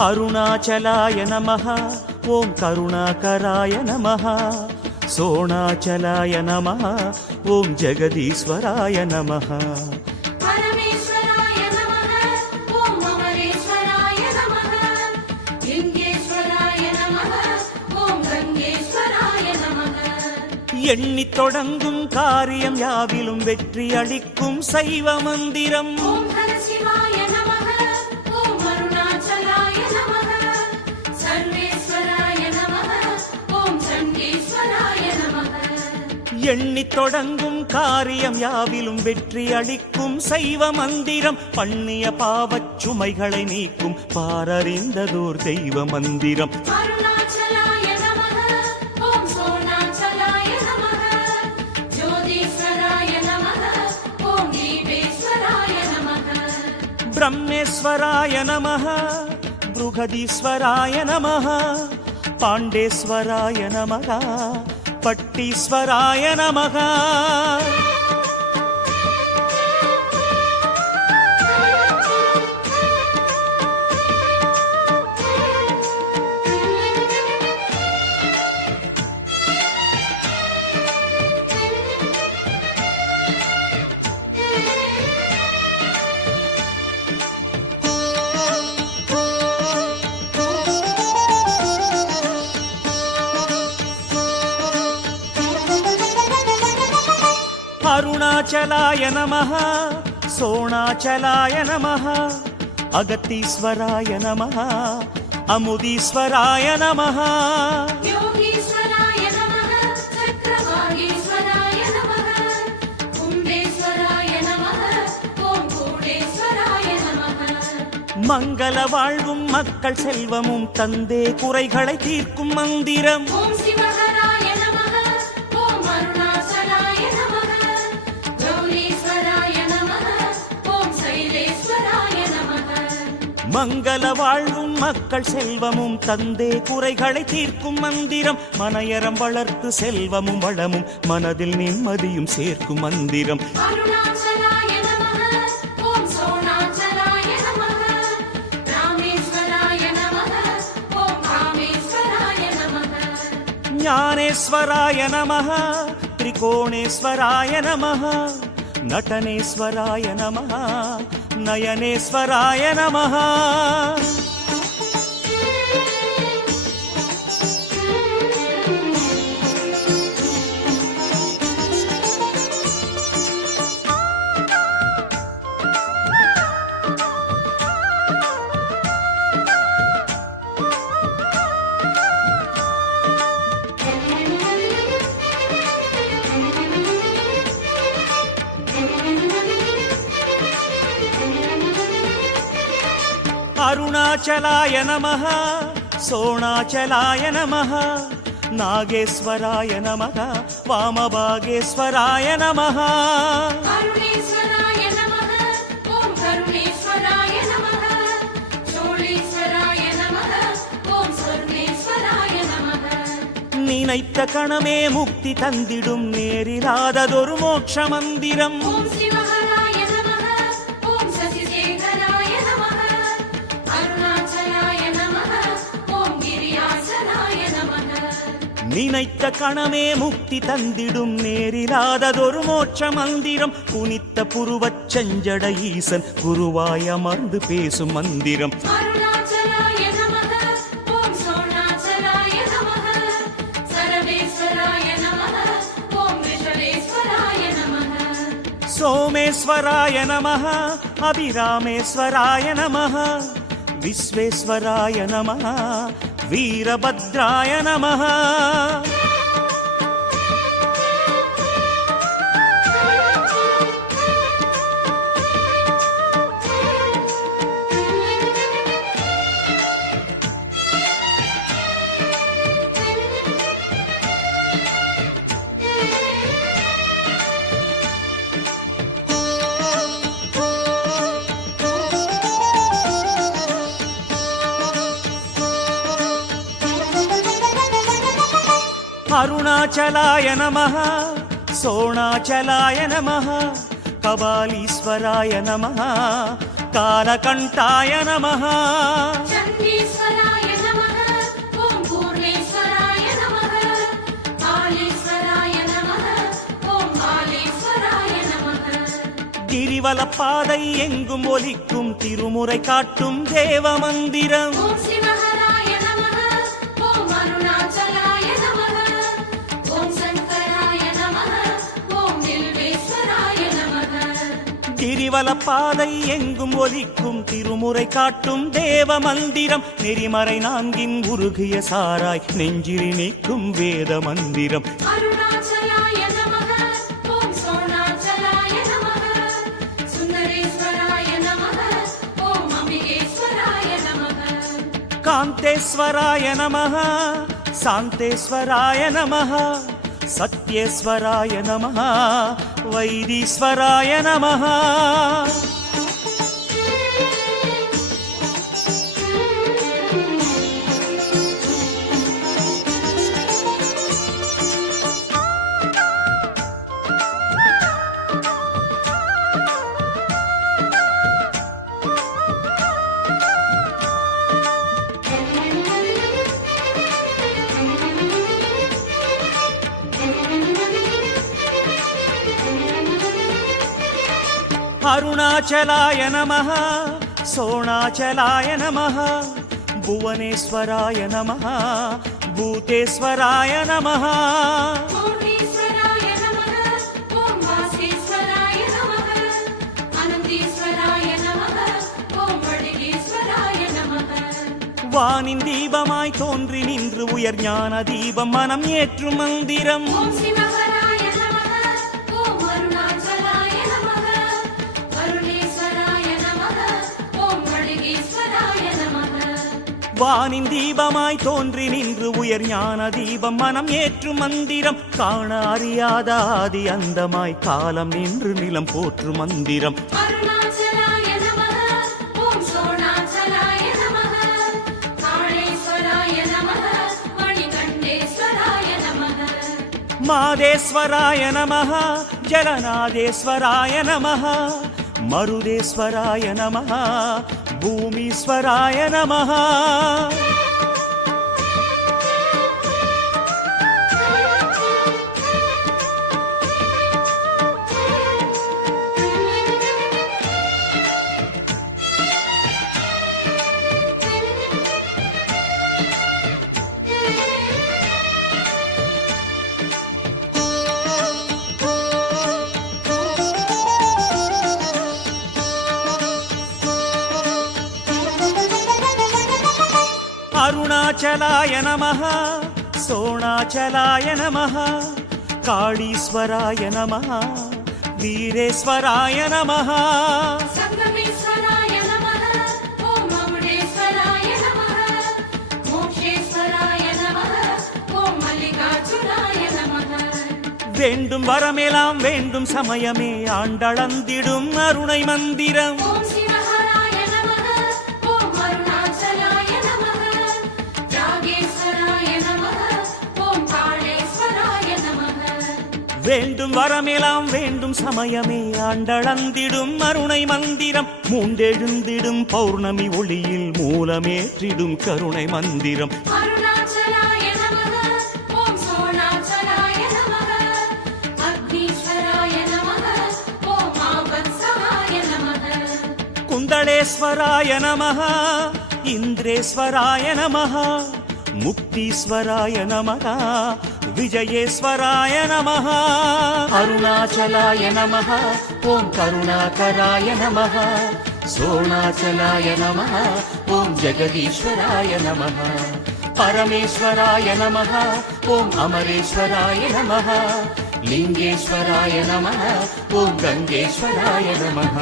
अरुणाचलाय नमः ओं करुणाकराय नमः सोणाचलाय नमः ओं जगदीश्वराय नमः परमेश्वराय नमः ओं अमरेश्वराय नमः लिंगेश्वराय नमः ओं गंगेश्वराय नमः எண்ணித் தொடங்கும் காரியம் யாவிலும் வெற்றி அளிக்கும் சைவ மந்திரம் ओं हर शिवाय नमः ओं अरुणाचलाय नमः सर्वेश्वराय नमः ओं चंडीश्वराय नमः எண்ணித் தொடங்கும் காரியம் யாவிலும் வெற்றி அளிக்கும் சைவ மந்திரம் பண்ணிய பாவச் சுமைகளை நீக்கும் பாரறிந்ததோர் தெய்வ மந்திரம் अरुणाचलाय नमः ओं सोणाचलाय नमः ज्योतिश्वराय नमः ओं दीपेश्वराय नमः ब्रह्मेश्वराय नमः बृहदीश्वराय नमः पाण्डेश्वराय नमः पट्टीश्वराय नमः अरुणाचलाय नमः सोणाचलाय नमः अगतीश्वराय नमः अमुदीश्वराय नमः योगीश्वराय नमः चक्रवागीश्वराय नमः कुंडेश्वराय नमः ओं कूडेश्वराय नमः மங்கள வாழ்வும் மக்கள் செல்வமும் தந்தே குறைகளை தீர்க்கும் மந்திரம் ओं शिवहराय नमः ओं अरुणाचलाय नमः गौरीश्वराय नमः ओं शैलेश्वराय नमः மங்கள வாழ்வும் மக்கள் செல்வமும் தந்தே குறைகளை தீர்க்கும் மந்திரம் மனையறம் வளர்த்து செல்வமும் வளமும் மனதில் நிம்மதியும் சேர்க்கும் மந்திரம் अरुणाचलाय नमः ओं सोणाचलाय नमः रामेश्वराय नमः ओं कामेश्वराय नमः ஞானேஸ்வராய நமः त्रिकोणेश्वराय नमः नटनेश्वराय नमः नयनेश्वराय नमः अरुणाचलाय नमः सोणाचलाय नमः नागेश्वराय नमः वामभागेश्वराय नमः अरुणेश्वराय नमः ओं करुणेश्वराय नमः शोणीश्वराय नमः ओं स्वर्णेश्वराय नमः நினைத்த கணமே முக்தி தந்திடும் நேரிலாததொரு மோட்ச மந்திரம் ओं शिवहराय नमः ओं शशिशेखराय नमः अरुणाचलाय नमः ओं गिरियाचलाय नमः நினைத்த கணமே முக்தி தந்திடும் நேரிலாததொரு மோட்ச மந்திரம் குனித்த புருவச் செஞ்சட ஈசன் குருவாய் அமர்ந்து பேசும் மந்திரம் अरुणाचलाय नमः ओं सोणाचलाय नमः सर्वेश्वराय नमः ओं विश्वेश्वराय नमः सोमेश्वराय नमः अभिरामेश्वराय नमः विश्वेश्वराय नमः वीरभद्राय नमः अरुणाचलाय नमः सोणाचलाय नमः कबालीश्वराय नमः कालकण्ठाय नमः चण्डीश्वराय கிரிவலப்பாதை எங்கும் ஒலிக்கும் திருமுறை காட்டும் தேவ மந்திரம் ஓம் சிவஹராய நமः ஓம் அருணாச்சலாய நமः ஓம் சங்கராய நமः ஓம் வில்வேஸ்வராய நமः கிரிவலப்பாதை எங்கும் ஒலிக்கும் திருமுறை காட்டும் தேவ மந்திரம் நெறிமறை நான்கின் உருகிய சாராய் நெஞ்சிரி நீக்கும் வேத மந்திரம் அருணாச்சலாய நமः ஓம் சோணாச்சலாய நமः சுந்தரேஸ்வராய நமः ஓம் அம்பிகேஸ்வராய நமः காந்தேஸ்வராய நமः சாந்தேஸ்வராய நமः சத்யேஸ்வராய நமः வைதீஸ்வராய நமः அருணாச்சலாய நமः சோணாச்சலாய நமः புவனேஸ்வராய நமः பூதேஸ்வராய நமः பூர்ணேஸ்வராய நமः ஓம் வாசேஸ்வராய நமः அனந்தேஸ்வராய நமः ஓம் வடிகேஸ்வராய நமः வானின் தீபமாய் தோன்றி நின்று உயர் ஞான தீபம் மனம் ஏற்றும் மந்திரம் ஓம் சிவஹராய நமः ஓம் அருணாச்சலாய நமः வருணேஸ்வராய நமः ஓம் வடிகேஸ்வராய நமः வானின் தீபமாய் தோன்றி நின்று உயர் ஞான தீபம் மனம் ஏற்றும் மந்திரம் காண அறியாத ஆதி அந்தமாய் காலம் நின்று நிலம் போற்றும் மந்திரம் அருணாச்சலாய நமः ஓம் சோணாச்சலாய நமः காளேஸ்வராய நமः மணிகண்டேஸ்வராய நமः மாதேஸ்வராய நமः ஜலநாதேஸ்வராய நமः மருதேஸ்வராய நமः பூமீஸ்வராய நமः அருணாச்சலாய நமः சோணாச்சலாய நமः காளீஸ்வராய நமः வீரேஸ்வராய நமः சங்கமேஸ்வராய நமः ஓம் அமுடேஸ்வராய நமः மோக்ஷேஸ்வராய நமः ஓம் மல்லிகார்ஜுனாய நமः வேண்டும் வரமெல்லாம் வேண்டும் சமயமே ஆண்டளந்திடும் அருணை மந்திரம் ஓம் சிவஹராய நமः ஓம் அருணாச்சலாய நமः ராகேஸ்வராய நமः ஓம் காளேஸ்வராய நமः வேண்டும் வரமெல்லாம் வேண்டும் சமயமே ஆண்டளந்திடும் அருணை மந்திரம் மூண்டெழுந்திடும் பௌர்ணமி ஒளியில் மூலமேற்றிடும் கருணை மந்திரம் அருணாச்சலாய நமः ஓம் சோணாச்சலாய நமः அக்னீஸ்வராய நமः ஓம் ஆபத்சகாய நமः குந்தளேஸ்வராய நமः இந்திரேஸ்வராய நமः முக்தீஸ்வராய நமः விஜயேஸ்வராய நமः அருணாச்சலாய நமः ஓம் கருணாகராய நமः சோணாச்சலாய நமः ஓம் ஜெகதீஸ்வராய நமः பரமேஸ்வராய நமः ஓம் அமரேஸ்வராய நமः லிங்கேஸ்வராய நமः ஓம் கங்கேஸ்வராய நமः